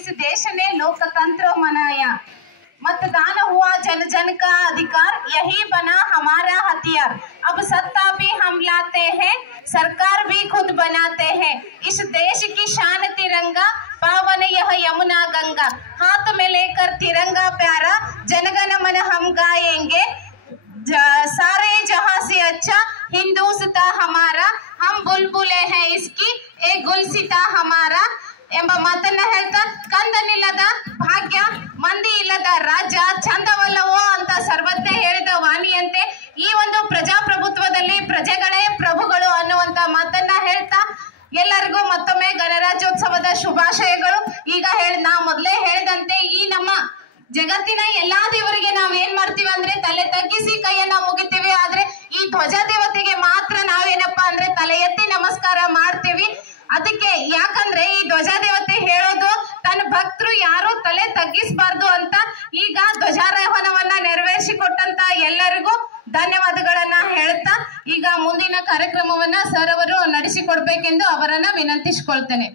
इस देश ने लोकतंत्र मनाया, मतदान हुआ, जन जन का अधिकार, यही बना हमारा हथियार। अब सत्ता भी हम लाते हैं, सरकार भी खुद बनाते हैं। इस देश की शान तिरंगा, पावन यह यमुना गंगा। हाथ में लेकर तिरंगा प्यारा, जनगण मन हम गाएंगे। सारे जहां से अच्छा हिंदुस्ता हमारा, हम बुलबुले हैं इसकी एक गुलसिता हमारा ಎಂಬ ಮಾತನ್ನ ಹೇಳ್ತಾ, ಕಂದನಿಲ್ಲದ ಭಾಗ್ಯ ಮಂದಿ ಇಲ್ಲದ ರಾಜ್ಯ ಚಂದವಲ್ಲವೋ ಅಂತ ಸರ್ವಜ್ಞ ಹೇಳಿದ ವಾಣಿಯಂತೆ ಈ ಒಂದು ಪ್ರಜಾಪ್ರಭುತ್ವದಲ್ಲಿ ಪ್ರಜೆಗಳೇ ಪ್ರಭುಗಳು ಅನ್ನುವಂತ ಮಾತನ್ನ ಹೇಳ್ತಾ ಎಲ್ಲರಿಗೂ ಮತ್ತೊಮ್ಮೆ ಗಣರಾಜ್ಯೋತ್ಸವದ ಶುಭಾಶಯಗಳು. ಈಗ ನಾ ಮೊದಲೇ ಹೇಳಿದಂತೆ ಈ ನಮ್ಮ ಜಗತ್ತಿನ ಎಲ್ಲಾ ದೇವರಿಗೆ ನಾವ್ ಏನ್ ಮಾಡ್ತೀವಿ ಅಂದ್ರೆ ತಲೆ ತಗ್ಗಿಸಿ ಕೈಯನ್ನ ಮುಗಿತೀವಿ, ಆದ್ರೆ ಈ ಧ್ವಜ ದೇವತೆಗೆ ಮಾತ್ರ ನಾವೇನಪ್ಪಾ ಅಂದ್ರೆ ತಲೆ ಎತ್ತಿ ನಮಸ್ಕಾರ ಮಾಡ್ತೀವಿ. ಅದಕ್ಕೆ ಯಾಕಂದ್ರೆ ಈ ಧ್ವಜ ದೇವತೆ ಹೇಳೋದು ತನ್ನ ಭಕ್ತರು ಯಾರು ತಲೆ ತಗ್ಗಿಸಬಾರ್ದು ಅಂತ. ಈಗ ಧ್ವಜಾರೋಹಣವನ್ನ ನೆರವೇರಿಸಿಕೊಟ್ಟಂತ ಎಲ್ಲರಿಗೂ ಧನ್ಯವಾದಗಳನ್ನ ಹೇಳ್ತಾ ಈಗ ಮುಂದಿನ ಕಾರ್ಯಕ್ರಮವನ್ನ ಸರ್ ಅವರು ನಡೆಸಿಕೊಡ್ಬೇಕೆಂದು ಅವರನ್ನ ವಿನಂತಿಸಿಕೊಳ್ತೇನೆ.